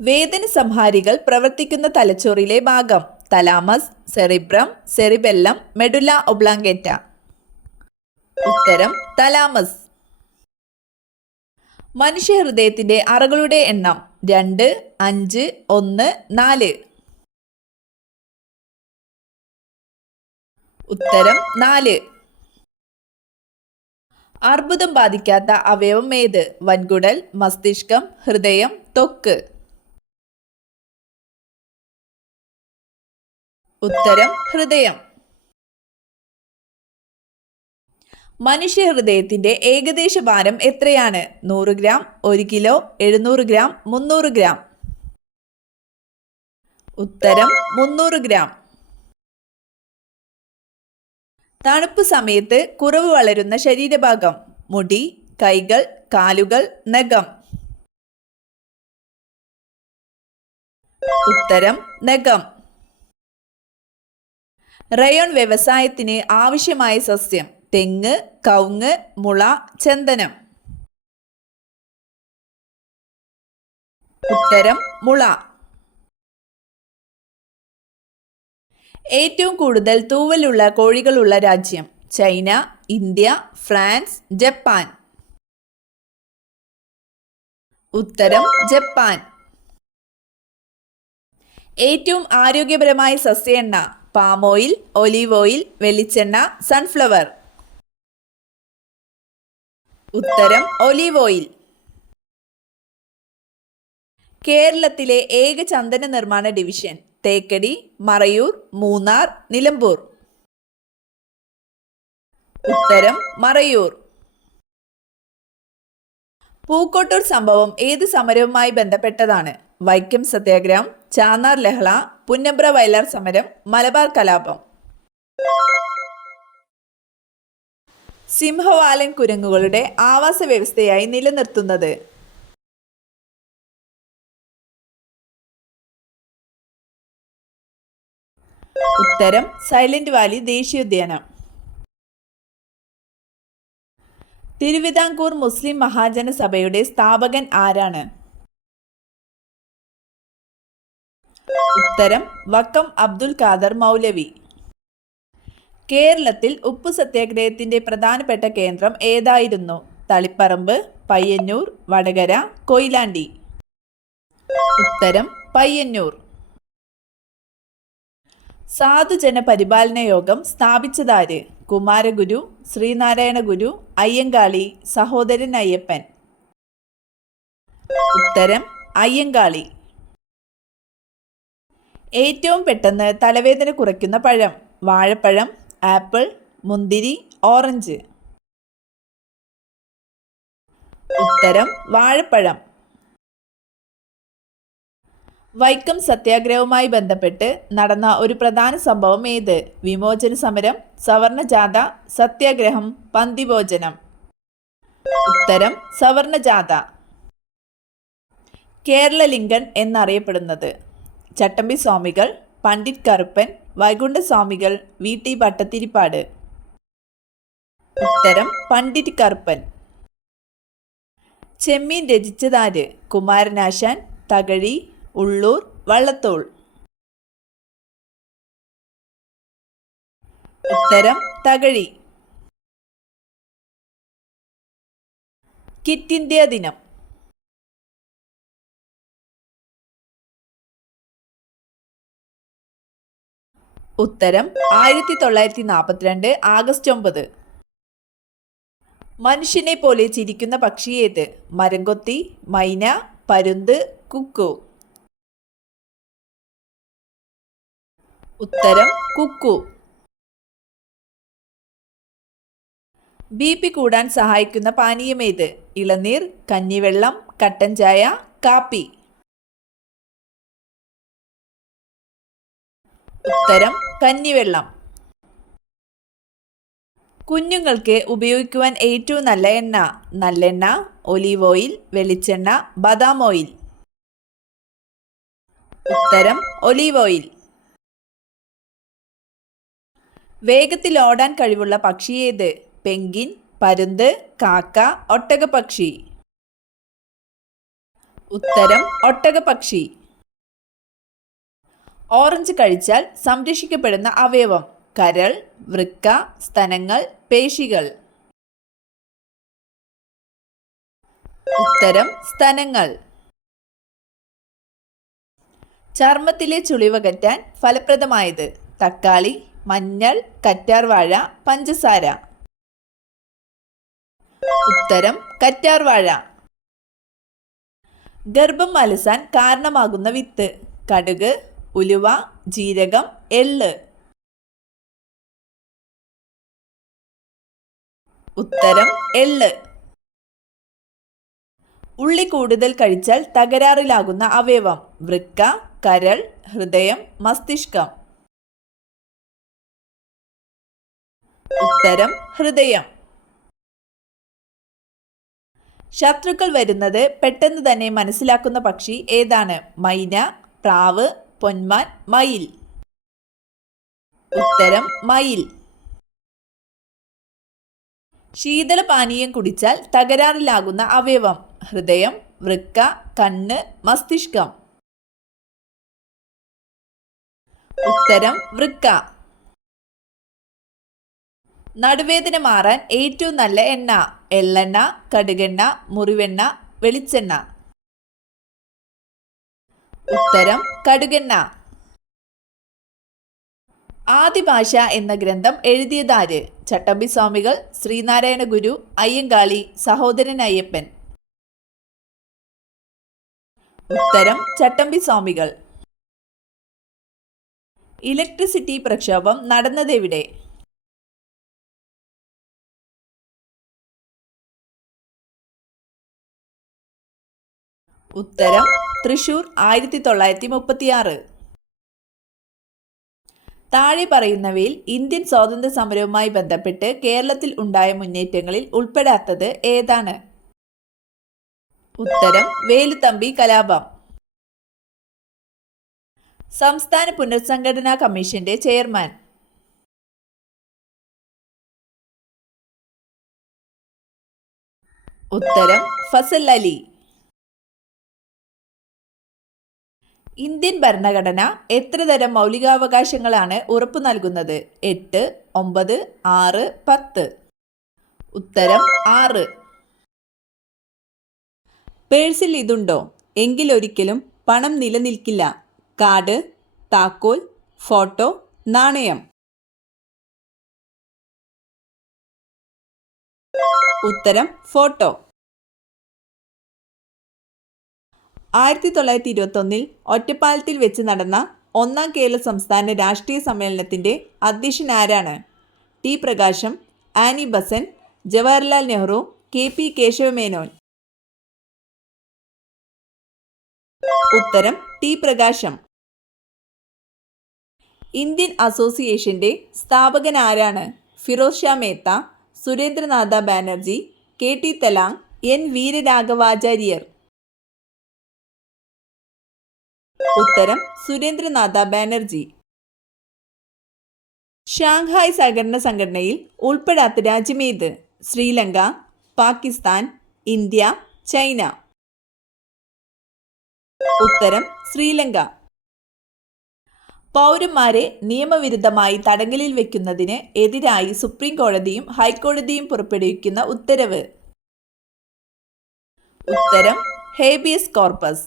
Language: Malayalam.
വേദന സംഹാരികൾ പ്രവർത്തിക്കുന്ന തലച്ചോറിലെ ഭാഗം thalamus, cerebrum, cerebellum, medulla oblongata. ഉത്തരം തലാമസ്. മനുഷ്യഹൃദയത്തിന്റെ അറകളുടെ എണ്ണം 2, 5, 1, 4. ഉത്തരം 4. അർബുദം ബാധിക്കാത്ത അവയവം ഏത്? വൻകുടൽ, മസ്തിഷ്കം, ഹൃദയം, ത്വക്ക്. ഉത്തരം ഹൃദയം. മനുഷ്യഹൃദയത്തിന്റെ ഏകദേശ ഭാരം എത്രയാണ്? 100 ഗ്രാം, 1 കിലോ, 700 ഗ്രാം, 300 ഗ്രാം. ഉത്തരം 300 ഗ്രാം. തണുപ്പ് സമയത്ത് കുറവ് വളരുന്ന ശരീരഭാഗം? മുടി, കൈകൾ, കാലുകൾ, നഖം. ഉത്തരം നഖം. റയോൺ വ്യവസായത്തിന് ആവശ്യമായ സസ്യം? തെങ്ങ്, കവുങ്ങ്, മുള, ചന്ദനം. ഉത്തരം മുള. ഏറ്റവും കൂടുതൽ തൂവലുള്ള കോഴികളുള്ള രാജ്യം? China, India, France, Japan. ഉത്തരം ജപ്പാൻ. ഏറ്റവും ആരോഗ്യപരമായ സസ്യ എണ്ണ? പാം ഓയിൽ, ഒലീവ് ഓയിൽ, വെളിച്ചെണ്ണ, സൺഫ്ലവർ. ഉത്തരം ഒലീവ് ഓയിൽ. കേരളത്തിലെ ഏക ചന്ദന നിർമ്മാണ ഡിവിഷൻ? തേക്കടി, മറയൂർ, മൂന്നാർ, നിലമ്പൂർ. ഉത്തരം മറയൂർ. പൂക്കോട്ടൂർ സംഭവം ഏത് സമരവുമായി ബന്ധപ്പെട്ടതാണ്? വൈക്കം സത്യാഗ്രഹം, ചാന്നാർ ലഹള, പുന്നപ്ര വയലാർ സമരം, മലബാർ കലാപം. സിംഹവാലൻ കുരങ്ങുകളുടെ ആവാസ വ്യവസ്ഥയായി നിലനിർത്തുന്നത്? ഉത്തരം സൈലന്റ് വാലി ദേശീയോദ്യാനം. തിരുവിതാംകൂർ മുസ്ലിം മഹാജന സഭയുടെ സ്ഥാപകൻ ആരാണ്? ഉത്തരം വക്കം അബ്ദുൽ ഖാദർ മൗലവി. കേരളത്തിൽ ഉപ്പു സത്യാഗ്രഹത്തിന്റെ പ്രധാനപ്പെട്ട കേന്ദ്രം ഏതായിരുന്നു? തളിപ്പറമ്പ്, പയ്യന്നൂർ, വടകര, കൊയിലാണ്ടി. ഉത്തരം പയ്യന്നൂർ. സാധുജന പരിപാലന യോഗം സ്ഥാപിച്ചതാര്? കുമാരഗുരു, ശ്രീനാരായണ ഗുരു, അയ്യങ്കാളി, സഹോദരൻ അയ്യപ്പൻ. ഉത്തരം അയ്യങ്കാളി. ഏറ്റവും പെട്ടെന്ന് തലവേദന കുറയ്ക്കുന്ന പഴം? വാഴപ്പഴം, ആപ്പിൾ, മുന്തിരി, ഓറഞ്ച്. ഉത്തരം വാഴപ്പഴം. വൈക്കം സത്യാഗ്രഹവുമായി ബന്ധപ്പെട്ട് നടന്ന ഒരു പ്രധാന സംഭവം ഏത്? വിമോചന സമരം, സവർണ ജാഥ, സത്യാഗ്രഹം, പന്തിഭോജനം. ഉത്തരം സവർണ ജാഥ. കേരള ലിംഗൻ എന്നറിയപ്പെടുന്നത്? ചട്ടമ്പി സ്വാമികൾ, പണ്ഡിറ്റ് കറുപ്പൻ, വൈകുണ്ഠസ്വാമികൾ, വി.ടി. ഭട്ടതിരിപ്പാട്. ഉത്തരം പണ്ഡിറ്റ് കറുപ്പൻ. ചെമ്മീൻ രചിച്ചതാര്? കുമാരനാശാൻ, തകഴി, ഉള്ളൂർ, വള്ളത്തോൾ. ഉത്തരം തകഴി. ക്വിറ്റ് ഇന്ത്യ ദിനം? ഉത്തരം 1942 ആഗസ്റ്റ് 9. മനുഷ്യനെ പോലെ ചിരിക്കുന്ന പക്ഷി ഏത്? മരംകൊത്തി, മൈന, പരുന്ത്, കുക്കു. ഉത്തരം കുക്കു. ബി.പി കൂടാൻ സഹായിക്കുന്ന പാനീയം ഏത്? ഇളനീർ, കഞ്ഞിവെള്ളം, കട്ടൻ ചായ, കാപ്പി. ഉത്തരം കഞ്ഞിവെള്ളം. കുഞ്ഞുങ്ങൾക്ക് ഉപയോഗിക്കുവാൻ ഏറ്റവും നല്ല എണ്ണ? നല്ലെണ്ണ, ഒലീവ് ഓയിൽ, വെളിച്ചെണ്ണ, ബദാം ഓയിൽ. ഉത്തരം ഒലീവ് ഓയിൽ. വേഗത്തിൽ ഓടാൻ കഴിവുള്ള പക്ഷി ഏത്? പെൻഗ്വിൻ, പരുന്ത്, കാക്ക, ഒട്ടകപ്പക്ഷി. ഉത്തരം ഒട്ടകപക്ഷി. ഓറഞ്ച് കഴിച്ചാൽ സംരക്ഷിക്കപ്പെടുന്ന അവയവം: കരൾ, വൃക്ക, സ്തനങ്ങൾ, പേശികൾ. ഉത്തരം സ്തനങ്ങൾ. ചർമ്മത്തിലെ ചുളിവകറ്റാൻ ഫലപ്രദമായത്: തക്കാളി, മഞ്ഞൾ, കറ്റാർവാഴ, പഞ്ചസാര. ഉത്തരം കറ്റാർവാഴ. ഗർഭം അലസാൻ കാരണമാകുന്ന വിത്ത്: കടുക്, ഉലുവ, ജീരകം, എള്ള്. ഉത്തരം എള്ള്. ഉള്ളി കൂടുതൽ കഴിച്ചാൽ തകരാറിലാകുന്ന അവയവം: വൃക്ക, കരൾ, ഹൃദയം, മസ്തിഷ്കം. ഉത്തരം ഹൃദയം. ശത്രുക്കൾ വരുന്നത് പെട്ടെന്ന് തന്നെ മനസ്സിലാക്കുന്ന പക്ഷി ഏതാണ്? മൈന, പ്രാവ്, പൊന്മാൻ, മയിൽ. ഉത്തരം മയിൽ. ശീതളപാനീയം കുടിച്ചാൽ തകരാറിലാകുന്ന അവയവം: ഹൃദയം, വൃക്ക, കണ്ണ്, മസ്തിഷ്കം. ഉത്തരം വൃക്ക. നടുവേദന മാറാൻ ഏറ്റവും നല്ല എണ്ണ: എള്ളെണ്ണ, കടുകെണ്ണ, മുറിവെണ്ണ, വെളിച്ചെണ്ണ. ഉത്തരം കടുകെണ്ണ. ആദിഭാഷ എന്ന ഗ്രന്ഥം എഴുതിയതാര്? ചട്ടമ്പിസ്വാമികൾ, ശ്രീനാരായണ ഗുരു, അയ്യങ്കാളി, സഹോദരൻ അയ്യപ്പൻ. ഉത്തരം ചട്ടമ്പിസ്വാമികൾ. ഇലക്ട്രിസിറ്റി പ്രക്ഷോഭം നടന്നതെവിടെ? ഉത്തരം തൃശൂർ, 1936. താഴെ പറയുന്നവയിൽ ഇന്ത്യൻ സ്വാതന്ത്ര്യ സമരവുമായി ബന്ധപ്പെട്ട് കേരളത്തിൽ ഉണ്ടായ മുന്നേറ്റങ്ങളിൽ ഉൾപ്പെടാത്തത് ഏതാണ്? ഉത്തരം വേലുത്തമ്പി കലാപം. സംസ്ഥാന പുനർസംഘടനാ കമ്മീഷന്റെ ചെയർമാൻ? ഉത്തരം ഫസൽ അലി. ഇന്ത്യൻ ഭരണഘടന എത്ര തരം മൗലികാവകാശങ്ങളാണ് ഉറപ്പു നൽകുന്നത്? 8, 9, 6, 10. ഉത്തരം 6. പേഴ്സിൽ ഇതുണ്ടോ? എങ്കിലൊരിക്കലും പണം നിലനിൽക്കില്ല. കാർഡ്, താക്കോൽ, ഫോട്ടോ, നാണയം. ഉത്തരം ഫോട്ടോ. 1921 ഒറ്റപ്പാലത്തിൽ വെച്ച് നടന്ന ഒന്നാം കേരള സംസ്ഥാന രാഷ്ട്രീയ സമ്മേളനത്തിന്റെ അധ്യക്ഷൻ ആരാണ്? T Prakasam, Annie Besant, Jawaharlal Nehru, KP Kesava Menon. ഉത്തരം ടി പ്രകാശം. ഇന്ത്യൻ അസോസിയേഷന്റെ സ്ഥാപകൻ ആരാണ്? Firoz Shah Mehta, Surendranath Banerjee, KT തെലാങ്, N Veeraraghavachariar. ഉത്തരം സുരേന്ദ്രനാഥ ബാനർജി. ഷാങ്ഹായ് സഹകരണ സംഘടനയിൽ ഉൾപ്പെടാത്ത രാജ്യമേത്? Sri Lanka, Pakistan, India, China. ഉത്തരം ശ്രീലങ്ക. പൗരന്മാരെ നിയമവിരുദ്ധമായി തടങ്കലിൽ വെക്കുന്നതിന് എതിരായി സുപ്രീം കോടതിയും ഹൈക്കോടതിയും പുറപ്പെടുവിക്കുന്ന ഉത്തരവ്? ഉത്തരം ഹേബിയസ് കോർപ്പസ്.